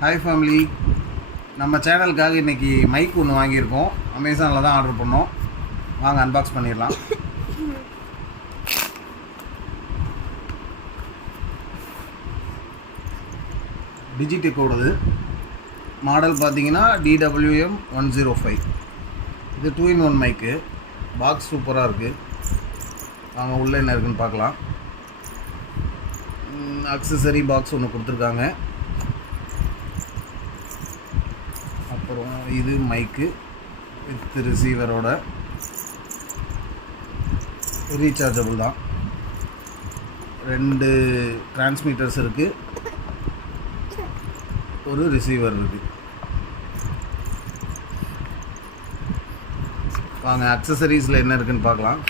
Hi family, நம்ம சேனலுக்காக இன்றைக்கி mic ஒன்று வாங்கியிருக்கோம். அமேசானில் தான் ஆர்டர் பண்ணோம். வாங்க அன்பாக்ஸ் பண்ணிடலாம். டிஜிடெக்கோடது மாடல் பார்த்தீங்கன்னா DWM 105. இது 2-in-1 மைக்கு. பாக்ஸ் சூப்பராக இருக்குது. வாங்க உள்ளே என்ன இருக்குதுன்னு பார்க்கலாம். அக்சசரி பாக்ஸ் ஒன்று கொடுத்துருக்காங்க. அப்புறம் இது மைக்கு வித் ரிசீவரோட, ரீசார்ஜபிள் தான். 2 டிரான்ஸ்மிட்டர்ஸ் இருக்குது, ஒரு ரிசீவர் இருக்குது. வாங்க அக்சசரிஸில் என்ன இருக்குதுன்னு பார்க்கலாம்.